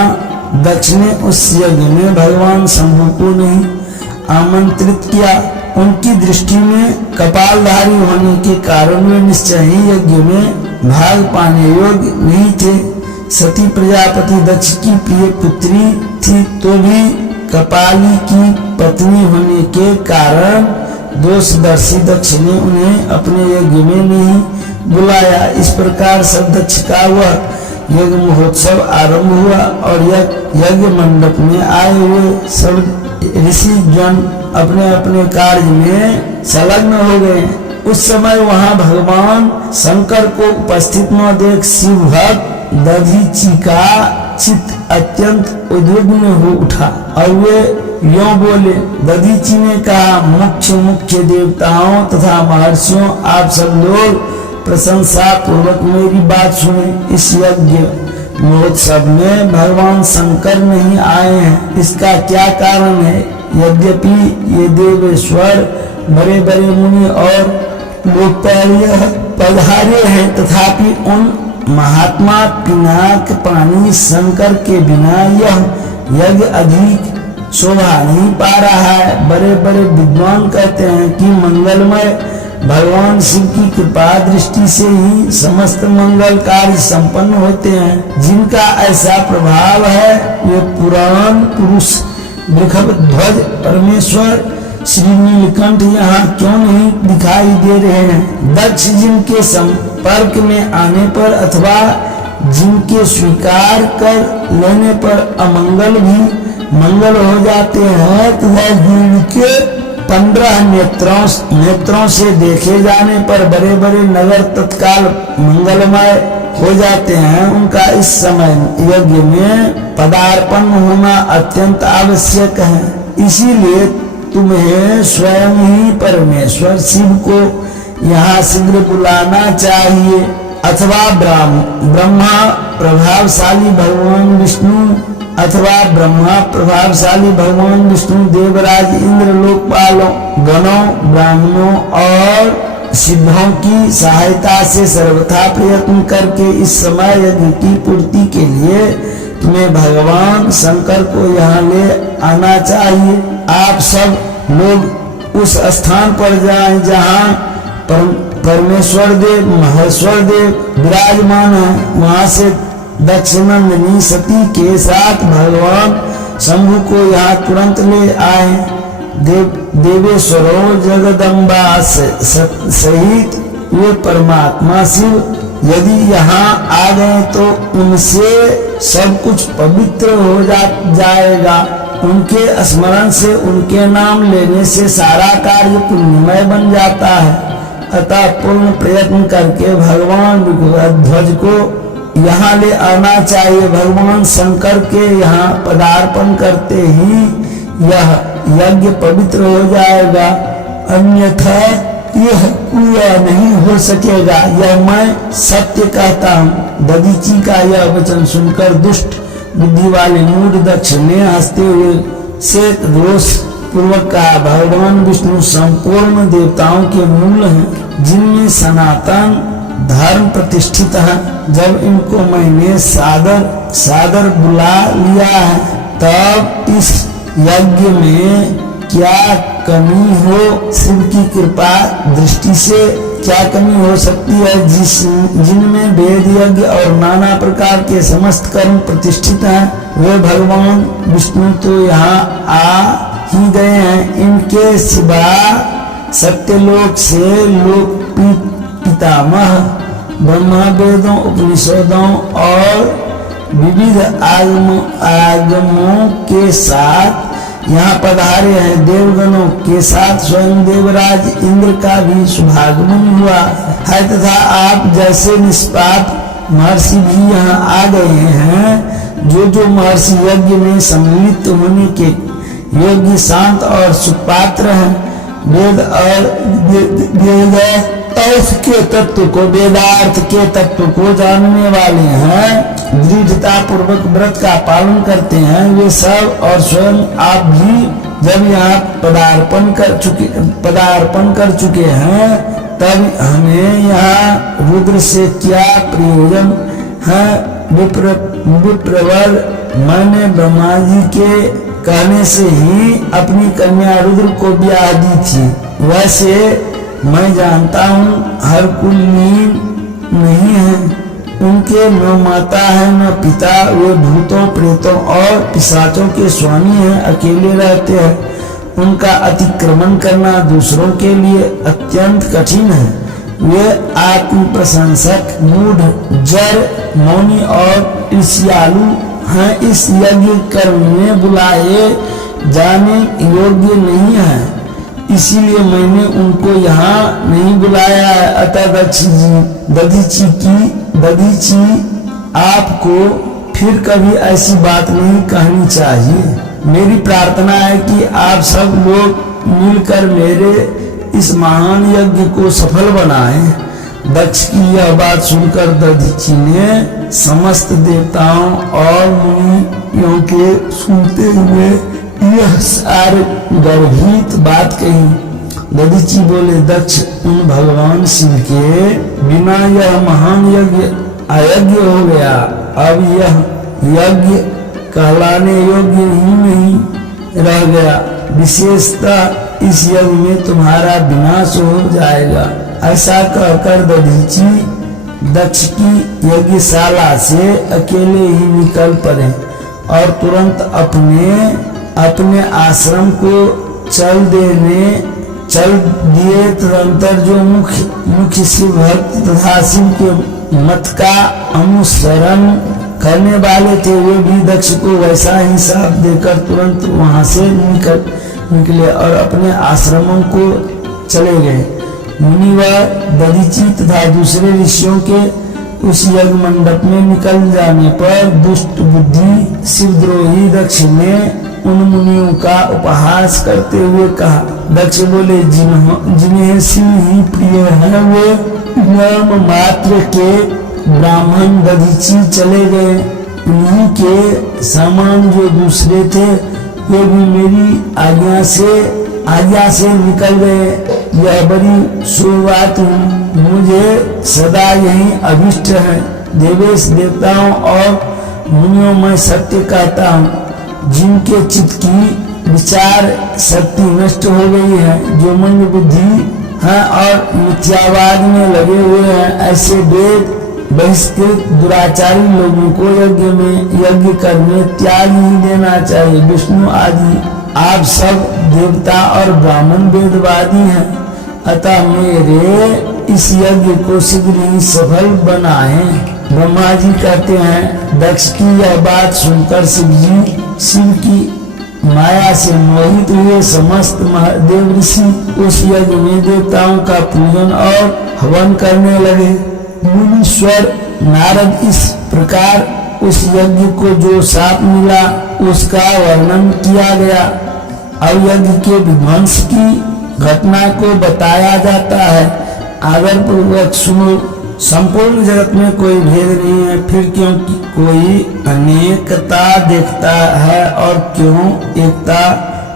दक्ष ने उस यज्ञ में भगवान शंभु को नहीं आमंत्रित किया। उनकी दृष्टि में कपालधारी होने के कारण वे निश्चय ही यज्ञ में भाग पाने योग्य नहीं थे। सती प्रजापति दक्ष की प्रिय पुत्री थी, तो भी कपाली की पत्नी होने के कारण दोषदर्शी दक्ष ने उन्हें अपने यज्ञ में नहीं बुलाया। इस प्रकार सब दक्ष का वह यज्ञ महोत्सव आरंभ हुआ और यज्ञ मंडप में आए हुए सब ऋषि जन अपने अपने कार्य में संलग्न हो गए। उस समय वहां भगवान शंकर को उपस्थित न देख शिव भक्त दधीची का चित्त अत्यंत उद्विग्न हो उठा और वे यों बोले। दधीची ने कहा, मुख्य देवताओं तथा महर्षियों, आप सब लोग प्रशंसा पूर्वक मेरी बात सुने। इस यज्ञ महोत्सव में भगवान शंकर नहीं आए हैं, इसका क्या कारण है? यद्यपि ये देवेश्वर बड़े बड़े मुनि और लोकप्रिय पधारे हैं, तथापि उन महात्मा पिनाक पानी शंकर के बिना यह यज्ञ अधिक शोभा नहीं पा रहा है। बड़े बड़े विद्वान कहते हैं कि मंगलमय भगवान शिव की कृपा दृष्टि से ही समस्त मंगल कार्य संपन्न होते हैं। जिनका ऐसा प्रभाव है वे पुराण पुरुष वृषभध्वज परमेश्वर श्री नीलकंठ यहाँ क्यों नहीं दिखाई दे रहे हैं? दक्ष जिनके संपर्क में आने पर अथवा जिनके स्वीकार कर लेने पर अमंगल भी मंगल हो जाते हैं, तथा जिनके 15 नेत्रों से देखे जाने पर बड़े बड़े नगर तत्काल मंगलमय हो जाते हैं, उनका इस समय यज्ञ में पदार्पण होना अत्यंत आवश्यक है। इसीलिए तुम्हें स्वयं ही परमेश्वर शिव को यहाँ शीघ्र बुलाना चाहिए, अथवा ब्रह्मा प्रभावशाली भगवान विष्णु देवराज इंद्र लोकपालों गणों ब्राह्मणों और सिद्धों की सहायता से सर्वथा प्रयत्न करके इस समय यज्ञ की पूर्ति के लिए तुम्हें भगवान शंकर को यहाँ ले आना चाहिए। आप सब लोग उस स्थान पर जाएं जहाँ परमेश्वर देव महेश्वर देव विराजमान है। वहाँ से दक्षिणनंदिनी सती के साथ भगवान शंभु को यहाँ तुरंत ले आए। देवेश्वरों जगदम्बा सहित वे परमात्मा शिव यदि यहाँ आ गए तो उनसे सब कुछ पवित्र हो जाएगा। उनके स्मरण से, उनके नाम लेने से सारा कार्य पुण्यमय बन जाता है। अतः पूर्ण प्रयत्न करके भगवान ध्वज को यहाँ ले आना चाहिए। भगवान शंकर के यहाँ पदार्पण करते ही यह यज्ञ पवित्र हो जाएगा, अन्यथा यह पूरा नहीं हो सकेगा। यह मैं सत्य कहता हूँ। दधीची का यह वचन सुनकर दुष्ट बुद्धि वाले मूढ़ दक्ष ने हंसते हुए से रोष पूर्वक कहा, भगवान विष्णु संपूर्ण देवताओं के मूल हैं, जिनमें सनातन धर्म प्रतिष्ठित है। जब इनको मैंने सादर बुला लिया है, तब इस यज्ञ में क्या कमी हो? शिव की कृपा दृष्टि से क्या कमी हो सकती है? जिनमें वेद यज्ञ और नाना प्रकार के समस्त कर्म प्रतिष्ठित हैं, वे भगवान विष्णु तो यहाँ आ ही गए हैं। इनके सिवा सत्यलोक से लोक पितामह ब्रह्मा वेदों उपनिषदों और विविध आगमों के साथ यहाँ पधारे हैं। देवगणों के साथ स्वयं देवराज इंद्र का भी शुभागमन हुआ है तथा आप जैसे निष्पाप महर्षि भी यहाँ आ गए हैं। जो महर्षि यज्ञ में सम्मिलित होने के योग्य शांत और सुपात्र हैं, वेद और अर्थ के तत्व को वेदार्थ के तत्व को जानने वाले हैं, दृढ़ता पूर्वक व्रत का पालन करते हैं, वे सब और स्वयं आप भी जब यहाँ पदार्पण कर चुके हैं तब हमें यहाँ रुद्र से क्या प्रयोजन है। विप्रवर मैंने ब्रह्मा जी के कहने से ही अपनी कन्या रुद्र को ब्याह दी थी। वैसे मैं जानता हूँ हर कुल नहीं है, उनके न माता है न पिता, वे भूतों प्रेतों और पिशाचों के स्वामी हैं, अकेले रहते हैं। उनका अतिक्रमण करना दूसरों के लिए अत्यंत कठिन है। वे आत्म प्रशंसक, मूढ़, जड़, मौनी और ईर्ष्यालु हैं। इस यज्ञ कर्म में बुलाए जाने योग्य नहीं है, इसीलिए मैंने उनको यहाँ नहीं बुलाया है। अतः दधीची आपको फिर कभी ऐसी बात नहीं कहनी चाहिए। मेरी प्रार्थना है कि आप सब लोग मिलकर मेरे इस महान यज्ञ को सफल बनाएं। दक्ष की यह बात सुनकर दधीची ने समस्त देवताओं और मुनियों के सुनते हुए यह सारे गर्भित बात कही। दधीची बोले, दक्ष उन भगवान शिव के बिना यह महान यज्ञ अयज्ञ हो गया। अब यह यज्ञ कहलाने योग्य ही नहीं रह गया। विशेषतः इस यज्ञ में तुम्हारा विनाश हो जाएगा। ऐसा कहकर दधीची दक्ष की यज्ञशाला से अकेले ही निकल पड़े और तुरंत अपने आश्रम को चल दिए। तदंतर जो मुख्य शिव भक्त तथा शिव के मत का अनुसरण करने वाले थे, वे भी दक्ष को वैसा ही शाप देकर तुरंत वहां से निकले और अपने आश्रमों को चले गए। मुनि व दधीची तथा दूसरे ऋषियों के उस यज्ञ मंडप में निकल जाने पर दुष्ट बुद्धि शिवद्रोही दक्ष ने उन मुनियों का उपहास करते हुए कहा। दक्ष बोले, जिन्हें शिव ही प्रिय है वे नाम मात्र के ब्राह्मण दधीची चले गए। उन्हीं के समान जो दूसरे थे वे भी मेरी आज्ञा से निकल गए। यह बड़ी शुरुआत हुई। मुझे सदा यही अभिष्ट है। देवेश देवताओं और मुनियों में सत्य कहता हूँ, जिनके चित्त की विचार शक्ति नष्ट हो गई है, जो मंद बुद्धि है और मिथ्यावाद में लगे हुए हैं, ऐसे वेद बहिष्कृत दुराचारी लोगों को यज्ञ करने त्याग ही देना चाहिए। विष्णु आदि आप सब देवता और ब्राह्मण वेदवादी हैं, अतः मेरे इस यज्ञ को शीघ्र ही सफल बनाएं। ब्रह्मा जी कहते हैं, दक्ष की यह बात सुनकर शिव की माया से मोहित हुए समस्त महादेव ऋषि उस यज्ञ में देवताओं का पूजन और हवन करने लगे। मुनीश्वर नारद इस प्रकार उस यज्ञ को जो शाप मिला उसका वर्णन किया गया। अब यज्ञ के विध्वंस की घटना को बताया जाता है। आदर पूर्वक सुनो। संपूर्ण जगत में कोई भेद नहीं है, फिर क्योंकि कोई अनेकता देखता है और क्यों एकता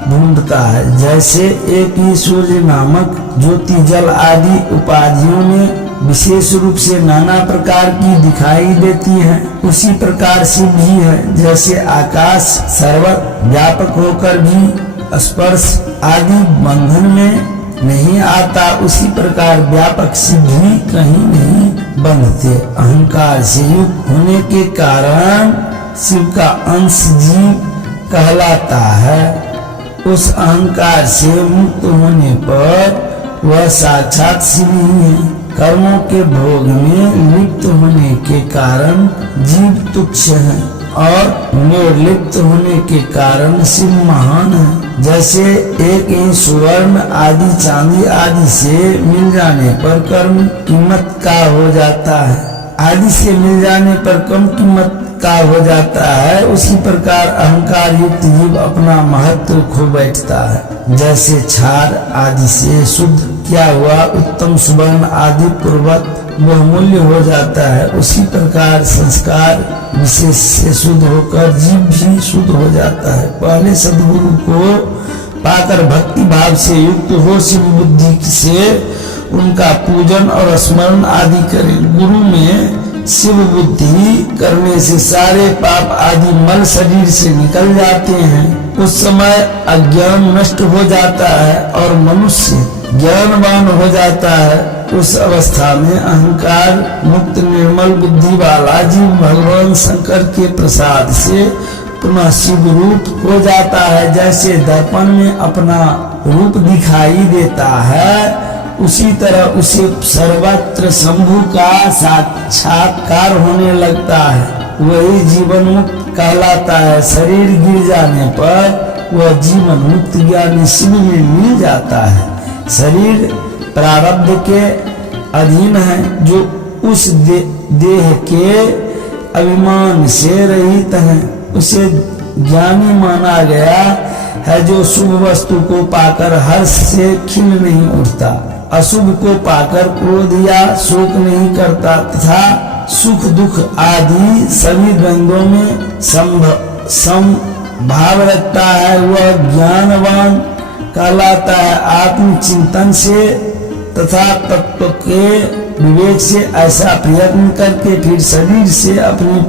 ढूंढता है। जैसे एक ही सूर्य नामक ज्योति जल आदि उपाधियों में विशेष रूप से नाना प्रकार की दिखाई देती है, उसी प्रकार शिव भी है। जैसे आकाश सर्वत्र व्यापक होकर भी स्पर्श आदि बंधन में नहीं आता, उसी प्रकार व्यापक शिव भी कहीं नहीं बंधते। अहंकार से युक्त होने के कारण शिव का अंश जीव कहलाता है। उस अहंकार से मुक्त होने पर वह साक्षात शिव ही है। कर्मों के भोग में लिप्त होने के कारण जीव तुच्छ है और निर्लिप्त होने के कारण शिव महान है। जैसे एक ही सुवर्ण आदि चांदी आदि से मिल जाने पर कर्म कीमत का हो जाता है, आदि से मिल जाने पर कम कीमत का हो जाता है, उसी प्रकार अहंकार युक्त जीव अपना महत्व खो बैठता है। जैसे क्षार आदि से शुद्ध किया हुआ उत्तम सुवर्ण आदि पूर्वक बहुमूल्य हो जाता है, उसी प्रकार संस्कार विशेष से शुद्ध होकर जीव भी शुद्ध हो जाता है। पहले सद्गुरु को पाकर भक्ति भाव से युक्त हो शिव बुद्धि से उनका पूजन और स्मरण आदि करें। गुरु में शिव बुद्धि करने से सारे पाप आदि मल शरीर से निकल जाते हैं। उस समय अज्ञान नष्ट हो जाता है और मनुष्य ज्ञानवान हो जाता है। उस अवस्था में अहंकार मुक्त निर्मल बुद्धि वाला जीव भगवान शंकर के प्रसाद से पुनः शिव रूप हो जाता है। जैसे दर्पण में अपना रूप दिखाई देता है, उसी तरह उसे सर्वत्र शंभु का साक्षात्कार होने लगता है। वही जीवन मुक्त कहलाता है। शरीर गिर जाने पर वह जीवन मुक्त ज्ञानी शिव में मिल जाता है। शरीर प्रारब्ध के अधीन है, जो उस देह के अभिमान से रहित है, उसे ज्ञानी माना गया है। जो शुभ वस्तु को पाकर हर्ष से खिल नहीं उठता, अशुभ को पाकर क्रोध या शोक नहीं करता तथा सुख दुख आदि सभी द्वंद्वों में समभाव रखता है, वह ज्ञानवान कहलाता है। आत्मचिंतन से तथा तत्व के विवेक से ऐसा प्रयत्न करके फिर शरीर से अपनी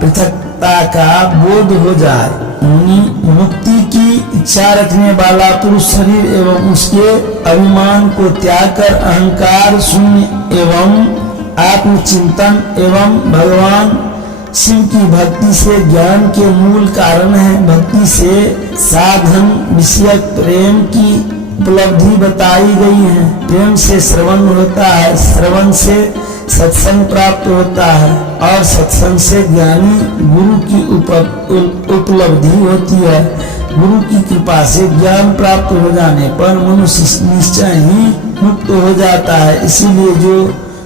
पृथकता का बोध हो जाए। मुक्ति की इच्छा रखने वाला पुरुष शरीर एवं उसके अभिमान को त्याग कर अहंकार शून्य एवं आत्मचिंतन एवं भगवान शिव की भक्ति से ज्ञान के मूल कारण है। भक्ति से साधन विषयक प्रेम की उपलब्धि बताई गई है। प्रेम से श्रवण होता है, श्रवण से सत्संग प्राप्त होता है और सत्संग से ज्ञानी गुरु की उपलब्धि होती है। गुरु की कृपा से ज्ञान प्राप्त हो जाने पर मनुष्य निश्चय ही मुक्त हो जाता है। इसीलिए जो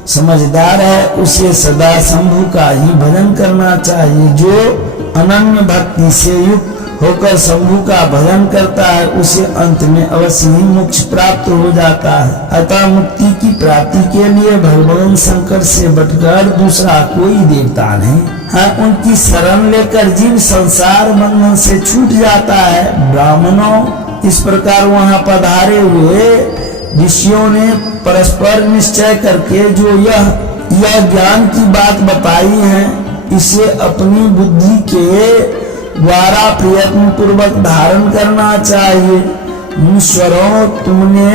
समझदार है उसे सदा शंभु का ही भजन करना चाहिए। जो अनन्य भक्ति से युक्त होकर शंभु का भजन करता है, उसे अंत में अवश्य ही मोक्ष प्राप्त हो जाता है। अतः मुक्ति की प्राप्ति के लिए भगवान शंकर से बढ़कर दूसरा कोई देवता नहीं है। उनकी शरण लेकर जीव संसार बंधन से छूट जाता है। ब्राह्मणों इस प्रकार वहाँ पधारे हुए ऋषियों ने परस्पर निश्चय करके जो यह ज्ञान की बात बताई है, इसे अपनी बुद्धि के द्वारा प्रयत्न पूर्वक धारण करना चाहिए। मुनीश्वरों, तुमने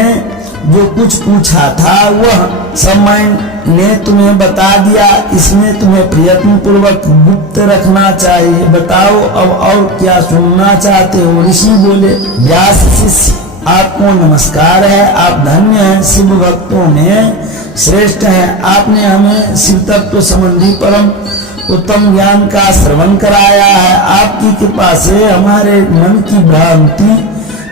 जो कुछ पूछा था वह सब मैंने तुम्हें बता दिया। इसमें तुम्हें प्रयत्न पूर्वक गुप्त रखना चाहिए। बताओ अब और क्या सुनना चाहते हो? ऋषि बोले, व्यास शिष्य, आपको नमस्कार है। आप धन्य हैं, शिव भक्तों में श्रेष्ठ हैं। आपने हमें शिव तत्व संबंधी परम उत्तम ज्ञान का श्रवण कराया है। आपकी कृपा से हमारे मन की भ्रांति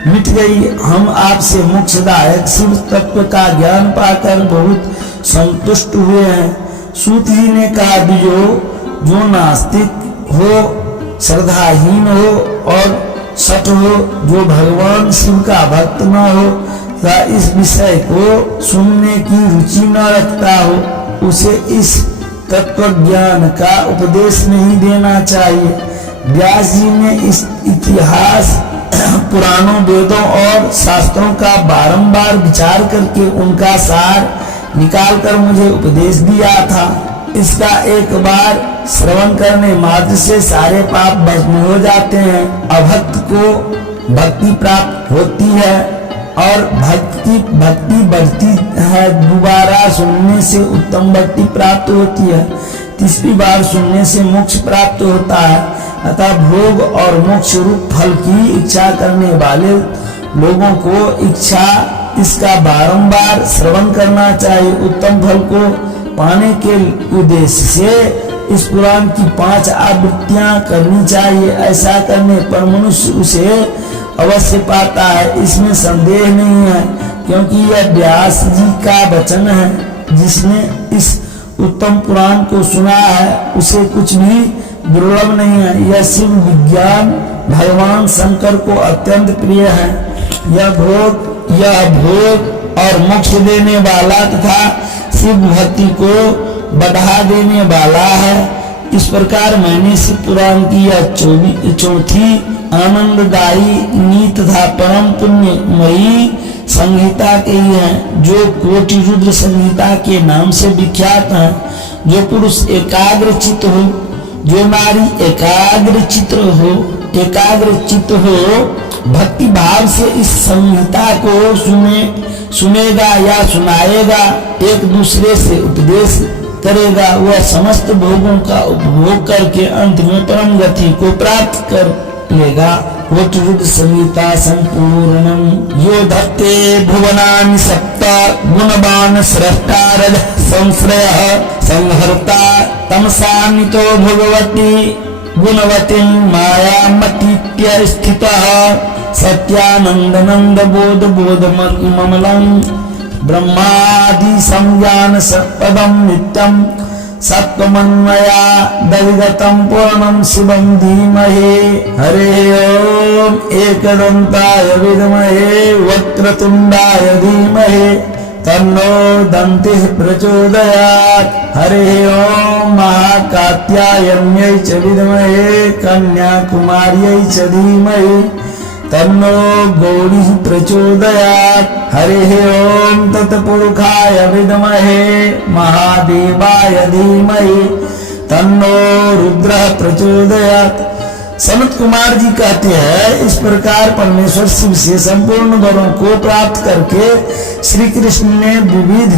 मिट गई। हम आपसे मोक्षदायक शिव तत्व का ज्ञान पाकर बहुत संतुष्ट हुए हैं। सूत जी ने कहा, जो नास्तिक हो, श्रद्धाहीन हो और सठ हो, जो भगवान शिव का भक्त न हो या इस विषय को सुनने की रुचि न रखता हो, उसे इस तत्व ज्ञान का उपदेश नहीं देना चाहिए। व्यास जी ने इस इतिहास, पुराणों, वेदों और शास्त्रों का बारंबार विचार करके उनका सार निकालकर मुझे उपदेश दिया था। इसका एक बार श्रवण करने मात्र से सारे पाप भस्म हो जाते हैं। अभक्त को भक्ति प्राप्त होती है और भक्ति बढ़ती है। दोबारा सुनने से उत्तम भक्ति प्राप्त होती है। तीसरी बार सुनने से मोक्ष प्राप्त होता है। अतः भोग और मोक्ष रूप फल की इच्छा करने वाले लोगों को इच्छा इसका बारंबार श्रवण करना चाहिए। उत्तम फल को पाने के उद्देश्य से इस पुराण की 5 आवृत्तियां करनी चाहिए। ऐसा करने पर मनुष्य उसे अवश्य पाता है, इसमें संदेह नहीं है, क्योंकि यह व्यास जी का वचन है। जिसने इस उत्तम पुराण को सुना है उसे कुछ भी दुर्लभ नहीं है। यह शिव विज्ञान भगवान शंकर को अत्यंत प्रिय है। यह भोग और मोक्ष देने वाला तथा शिव भक्ति को बढ़ा देने वाला है। इस प्रकार मैंने शिव पुराण की यह 4थी आनंददायी नीत तथा परम पुण्यमयी संहिता कही है, जो कोटि रुद्र संहिता के नाम से विख्यात है। जो पुरुष एकाग्र चित्त हो, जो नारी एकाग्र चित्त हो, भक्ति भाव से इस संहिता को सुनेगा या सुनाएगा, एक दूसरे से उपदेश करेगा, वह समस्त भोगों का उपभोग करके अंत में परम गति को प्राप्त कर लेगा। कोटिरुद्र संहिता संपूर्णम। यो धत्ते भुवनानि सप्त गुणवान स्रष्टा रज संश्रयः संहर्ता तमसान्वितो भगवती गुणवतीं मायामतीत्य स्थितः सत्यानंद बोध ममलं ब्रह्मादि संज्ञान सत्पदं नित्यं सत्वमन्मया दविगतं पूर्णं शिवं धीमहि। हरे ओम एकदन्ताय विद्महे वक्रतुण्डाय धीमहि तन्नो दन्तिः प्रचोदयात्। हरे ओम महाकात्यायन्यै च विद्महे कन्याकुमार्यै च धीमहि तन्नो गौरी प्रचोदयात्। हरे ओम तत्पुरुषाय विद्महे महादेवाय धीमहि तन्नो रुद्रः प्रचोदयात्। सनत कुमार जी कहते हैं, इस प्रकार परमेश्वर शिव से संपूर्ण वरों को प्राप्त करके श्री कृष्ण ने विविध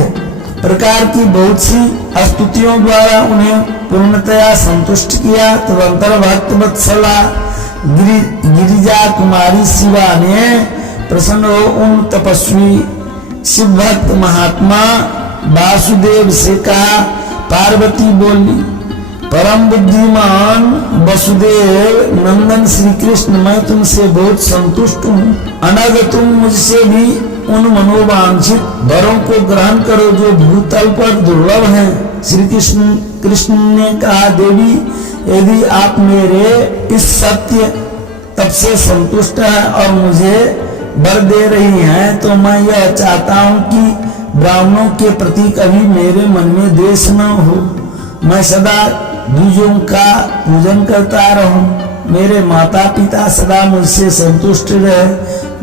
प्रकार की बहुत सी स्तुतियों द्वारा उन्हें पूर्णतया संतुष्ट किया। तदंतर भक्त वत्सला गिरिजा कुमारी शिवा ने प्रसन्न हो उन तपस्वी शिव भक्त महात्मा वासुदेव से कहा। पार्वती बोली, परम बुद्धिमान वसुदेव नंदन श्री कृष्ण, मैं तुमसे बहुत संतुष्ट हूँ। अनग तुम मुझसे भी उन मनोवांछित वरों को ग्रहण करो जो भूतल पर दुर्लभ हैं। श्री कृष्ण ने कहा, देवी यदि आप मेरे इस सत्य तब से संतुष्ट है और मुझे वर दे रही हैं, तो मैं यह चाहता हूँ कि ब्राह्मणों के प्रति कभी मेरे मन में द्वेष न हो। मैं सदा द्विजों का पूजन करता रहूं। मेरे माता पिता सदा मुझसे संतुष्ट रहे।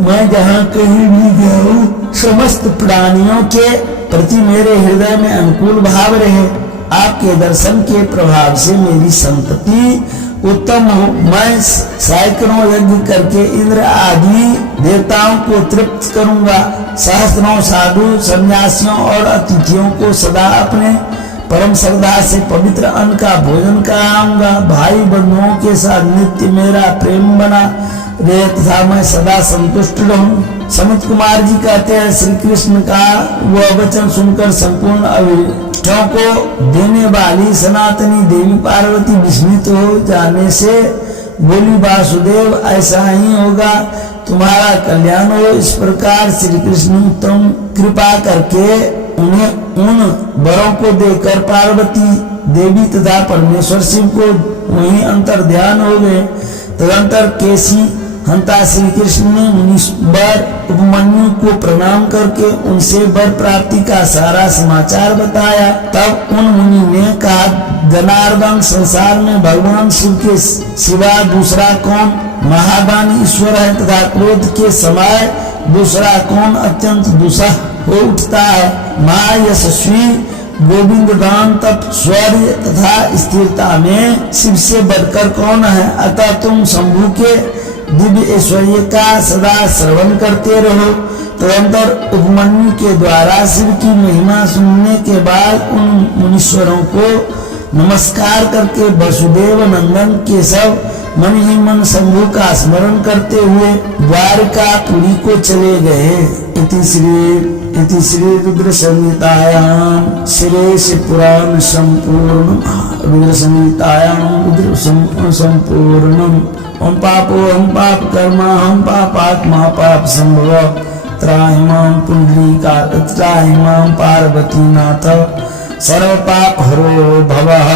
मैं जहाँ कहीं भी जाऊँ समस्त प्राणियों के प्रति मेरे हृदय में अनुकूल भाव रहे। आपके दर्शन के प्रभाव से मेरी संतति उत्तम हो। मैं सैकड़ों यज्ञ करके इंद्र आदि देवताओं को तृप्त करूंगा। सहस्त्रों साधु सन्यासियों और अतिथियों को सदा अपने परम श्रद्धा से पवित्र अन्न का भोजन कराऊंगा। भाई बंधुओं के साथ नित्य मेरा प्रेम बना रहे तथा मैं सदा संतुष्ट रहूं। सनत कुमार जी कहते हैं, श्री कृष्ण का वह वचन सुनकर संपूर्ण अभिष्टों को देने वाली सनातनी देवी पार्वती विस्मित हो जाने से बोली, वासुदेव ऐसा ही होगा, तुम्हारा कल्याण हो। इस प्रकार श्री कृष्ण उत्तम कृपा करके उन्हें उन वरों को देकर पार्वती देवी तथा परमेश्वर शिव को वहीं अंतर ध्यान हो गए। तदंतर केसी हंता श्री कृष्ण ने मुनीश्वर उपमन्यु को प्रणाम करके उनसे वर प्राप्ति का सारा समाचार बताया। तब उन मुनि ने कहा, जनार्दन, संसार में भगवान शिव के सिवा दूसरा कौन महादान ईश्वर है तथा क्रोध के समय दूसरा कौन अत्यंत दुस्सह हो उठता है। माँ यशस्वी गोविंद दान तप शौर्य तथा स्थिरता में शिव से बढ़कर कौन है। अतः तुम शंभु के दिव्य ऐश्वर्य का सदा श्रवण करते रहो। तदंतर उपमन्यु के द्वारा शिव की महिमा सुनने के बाद उन मुनीश्वरों को नमस्कार करके वसुदेव नंदन केशव मन ही मन शंभु का स्मरण करते हुए द्वारकापुरी को चले गए। इति श्री रुद्र संहितायां श्रेष पुराण संपूर्ण रुद्र संहितायां रुद्र संपूर्णम। हम पापो हम पाप कर्मा हम पापात्मा पाप संभव त्राहिमां पुंडरीका त्राहिमां पार्वती नाथ सर्व पाप हरो भवः।